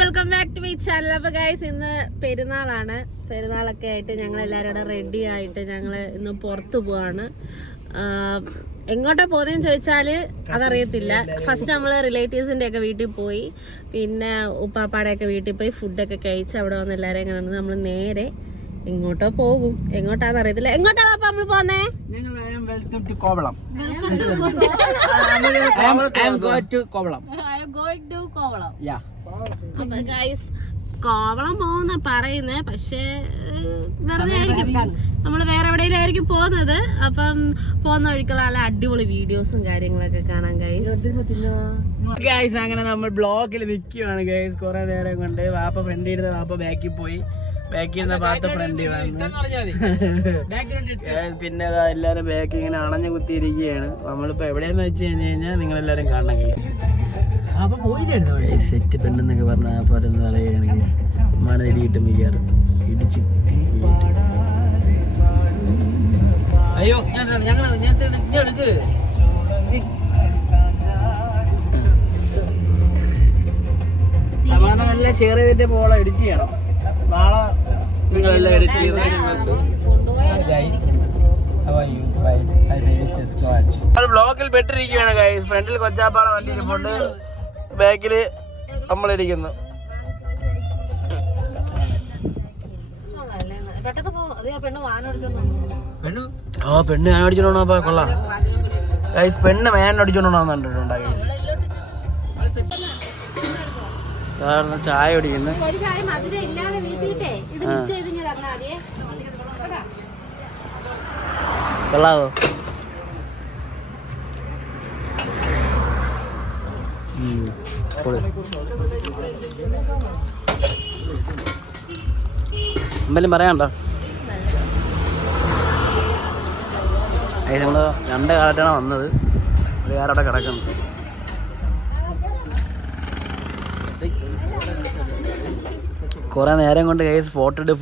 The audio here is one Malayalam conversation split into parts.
Welcome back to my channel. അപ്പോൾ ഗൈസ് ഇന്ന് പെരുന്നാളാണ്. പെരുന്നാളൊക്കെ ആയിട്ട് ഞങ്ങൾ എല്ലാവരും കൂടെ റെഡി ആയിട്ട് ഞങ്ങൾ ഇന്ന് പുറത്തു പോവാണ്. എങ്ങോട്ടാ പോകുന്നതെന്ന് ചോദിച്ചാൽ അതറിയത്തില്ല. ഫസ്റ്റ് നമ്മൾ റിലേറ്റീവ്സിൻ്റെ ഒക്കെ വീട്ടിൽ പോയി, പിന്നെ ഉപ്പാപ്പാടെ ഒക്കെ വീട്ടിൽ പോയി ഫുഡൊക്കെ കഴിച്ച് അവിടെ വന്ന് എല്ലാവരെയും കണ്ടു നമ്മൾ നേരെ എങ്ങോട്ടോ പോകും. എങ്ങോട്ടാന്ന് അറിയത്തില്ല. എങ്ങോട്ടാ പാപ്പ നമ്മൾ പോന്നേ? Welcome to Kovalam. Yeah. അപ്പൊ ഗൈസ് കോവളം പോകുന്ന പറയുന്നേ, പക്ഷേ വെറുതെ ആയിരിക്കും. നമ്മൾ വേറെ എവിടെയെങ്കിലും ആയിരിക്കും പോകുന്നത്. അപ്പം പോകുന്ന വഴിക്കുള്ള നല്ല അടിപൊളി വീഡിയോസും കാര്യങ്ങളൊക്കെ കാണാം ഗൈസ്. അങ്ങനെ നമ്മൾ ബ്ലോക്കിൽ നിൽക്കുകയാണ് ഗൈസ്. കുറെ നേരം കൊണ്ട് വാപ്പ ഫ്രണ്ട് എടുത്ത വാപ്പ ബാക്കിൽ പോയി, ബാക്കിൽ നിന്ന് പാത്ത ഫ്രണ്ട് വന്ന് പിന്നെ എല്ലാരും ബാക്ക് ഇങ്ങനെ അണഞ്ഞു കുത്തിയിരിക്കുകയാണ്. നമ്മളിപ്പോ എവിടെയെന്ന് വെച്ച് കഴിഞ്ഞാൽ നിങ്ങളെല്ലാരും കാണണം ഗൈസ്. അപ്പൊ പോയില്ലായിരുന്നു സെറ്റ് പെണ്ണെന്നൊക്കെ പറഞ്ഞ ആ പറയുന്ന പറയുകയാണെങ്കിൽ മഴ ഇടിയിട്ട് മിക്കാറ് ഇടിച്ച്. അയ്യോ സമാനം നല്ല ഷെയർ ചെയ്തിട്ട് പോളെ എഡിറ്റ് ചെയ്യണം. നാളെ നിങ്ങളെല്ലാം എഡിറ്റ് ചെയ്ത് ബ്ലോക്കിൽ പെട്ടിരിക്കുകയാണ് ഗൈസ്. ഫ്രണ്ടിൽ കൊച്ചാപ്പാട വണ്ടി ഇരിപ്പുണ്ട്, ബാക്കില് നമ്മളിരിക്കുന്നു. പെണ്ണ് ഞാൻ അടിച്ചോണ്ടോ കൊള്ളാം ഗൈസ്. പെണ്ണ് മേൻ അടിച്ചോണ്ടോന്ന് കണ്ടിട്ടുണ്ടോ ഗൈസ്? ചായ കുടിക്കുന്നു. കൊള്ളാവോ? എന്തെങ്കിലും പറയാനുണ്ടോ? നമ്മള് 2 കാലത്താണ് വന്നത്. ഒരു കാലവിടെ കിടക്കുന്നു. കുറെ നേരം കൊണ്ട് കൈസ് ഫോട്ടോ എടുത്ത്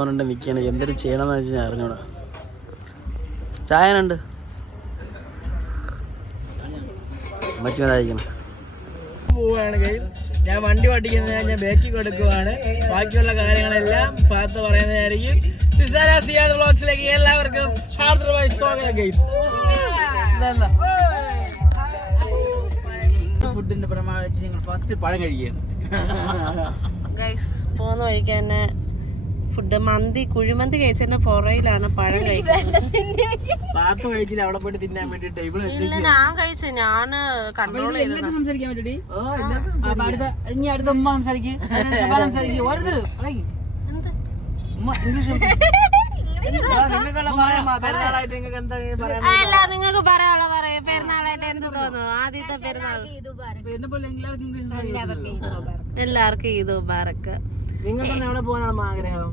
പറഞ്ഞിട്ട് നിൽക്കുകയാണ്. എന്തൊരു ചെയ്യണമെന്ന് വെച്ചാൽ ഞാൻ അറിഞ്ഞൂടാ. ചായനുണ്ട് മച്ചായിരിക്കണം. പോവാണ് കൈസ്. ഞാൻ വണ്ടി ഓടിക്കുന്നതിനാ ഞാൻ ബാക്കി കൊടുക്കുവാണ്. ബാക്കിയുള്ള കാര്യങ്ങളെല്ലാം പാത്ത് പറയുന്നതായിരിക്കും. വ്ളോഗ്സിലേക്ക് എല്ലാവർക്കും ഹാർദവമായി സ്വാഗതം ഗൈസ്. ഫുഡിന്റെ പ്രമാണിച്ച് ഞങ്ങൾ ഫസ്റ്റ് പഴം കഴിക്കുകയാണ് ഗൈസ്. പോകുന്ന വഴിക്ക് തന്നെ ഫുഡ് മന്തി കുഴിമന്തി കഴിച്ചതിന്റെ പുറയിലാണ് പഴം കഴിക്കുന്നത്. പാത്ത് കഴിച്ചില്ല, അവിടെ പോയിട്ട് തിന്നാൻ വേണ്ടി ടേബിൾ. ഞാൻ കഴിച്ചു, ഞാന് കൺട്രോൾ ചെയ്തു. സംസാരിക്കാൻ പറ്റൂടി. ഇനി അടുത്ത ഉമ്മ സംസാരിക്കും. ഓരോരുത്തർ അല്ല, നിങ്ങൾക്ക് പറയാനുള്ള പറയും. പെരുന്നാളായിട്ട് എന്ത് തോന്നുന്നു? ആദ്യത്തെ പെരുന്നാൾ എല്ലാവർക്കും ഈദ് മുബാറക്ക്. നിങ്ങൾക്ക് എവിടെ പോകാനാണ് ആഗ്രഹം?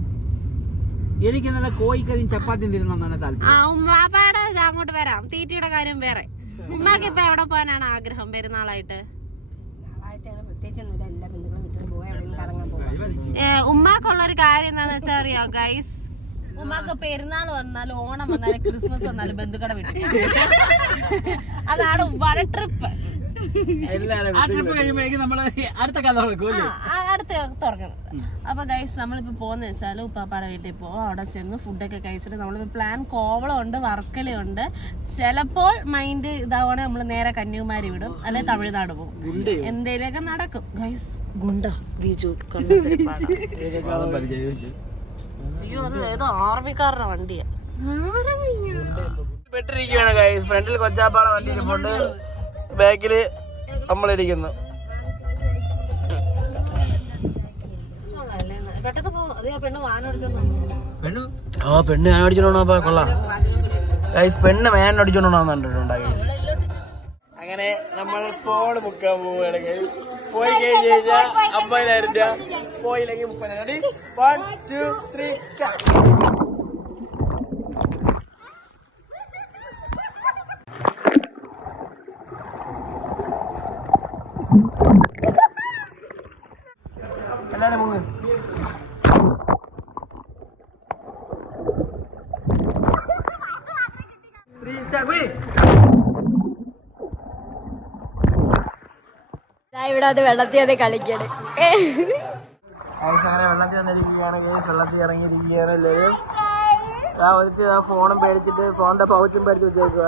എനിക്ക് നല്ല കോഴിക്കറിയും ചപ്പാത്തിയും തിന്നണമെന്നാണ് താല്പര്യം. ഉമ്മാപ്പാടെ അങ്ങോട്ട് വരാം. തീറ്റയുടെ കാര്യം വേറെ. ഉമ്മാക്ക് ഇപ്പൊ എവിടെ പോകാനാണ് ആഗ്രഹം പെരുന്നാളായിട്ട്? ഉമ്മാക്കുള്ളൊരു കാര്യം എന്താന്ന് വെച്ചാൽ അറിയോ ഗൈസ്? ഉമ്മാക്ക് പെരുന്നാൾ വന്നാലും ഓണം വന്നാലും ക്രിസ്മസ് വന്നാലും ബന്ധുക്കടെ വീട്ടിൽ. അതാണ് ഉമ്മാടെ ട്രിപ്പ്. അടുത്ത് തുറക്കുന്നത്. അപ്പൊ ഗൈസ് നമ്മളിപ്പോ പോകുന്ന വെച്ചാൽ ഉപ്പാപ്പാടെ വീട്ടിൽ പോകും. അവിടെ ചെന്ന് ഫുഡൊക്കെ കഴിച്ചിട്ട് നമ്മളിപ്പോ പ്ലാൻ കോവളം ഉണ്ട്, വർക്കലയുണ്ട്. ചിലപ്പോൾ മൈൻഡ് ഇതാവണേ നമ്മൾ നേരെ കന്യാകുമാരി വിടും, അല്ലെ തമിഴ്നാട് പോകും. എന്തേലൊക്കെ നടക്കും ഗൈസ്. ഗുണ്ട ബിജു അയ്യോ, അത് ഏതോ ആർമിക്കാരുടെ വണ്ടിയാ. പെട്ടിരിക്കുകയാണ് ഗൈസ്. ഫ്രണ്ടിൽ കൊച്ചാപ്പാട വണ്ടി ഇരിപ്പുണ്ട്, ബാക്കില് നമ്മളിരിക്കുന്നു. പെണ്ണ് ഞാൻ അടിച്ചോണ്ടോ കൊള്ളാം ഗൈസ്. പെണ്ണ് മേൻ അടിച്ചോണ്ടോന്ന് കണ്ടിട്ടുണ്ടോ ഗൈസ്? അങ്ങനെ നമ്മൾ ഫോൺ മുക്കാൻ പോവുകയാണ് ഗൈസ്. പോയി കഴിഞ്ഞാൽ 50,000 രൂപ, പോയില്ലെങ്കിൽ 30,000. 1 2 3 എല്ലാരും മുങ്ങ്. ഇവിടെ അത് വെള്ളത്തിൽ അത് കളിക്കണേ. അങ്ങനെ വെള്ളത്തിൽ വന്നിരിക്കുകയാണ് ഗൈസ്. വെള്ളത്തിൽ ഇറങ്ങിയിരിക്കുകയാണ് എല്ലാവരും. ഒരുത്തി ഫോണും പേടിച്ചിട്ട് ഫോണിന്റെ പൗച്ചും പേടിച്ച് വെച്ചേക്കുക.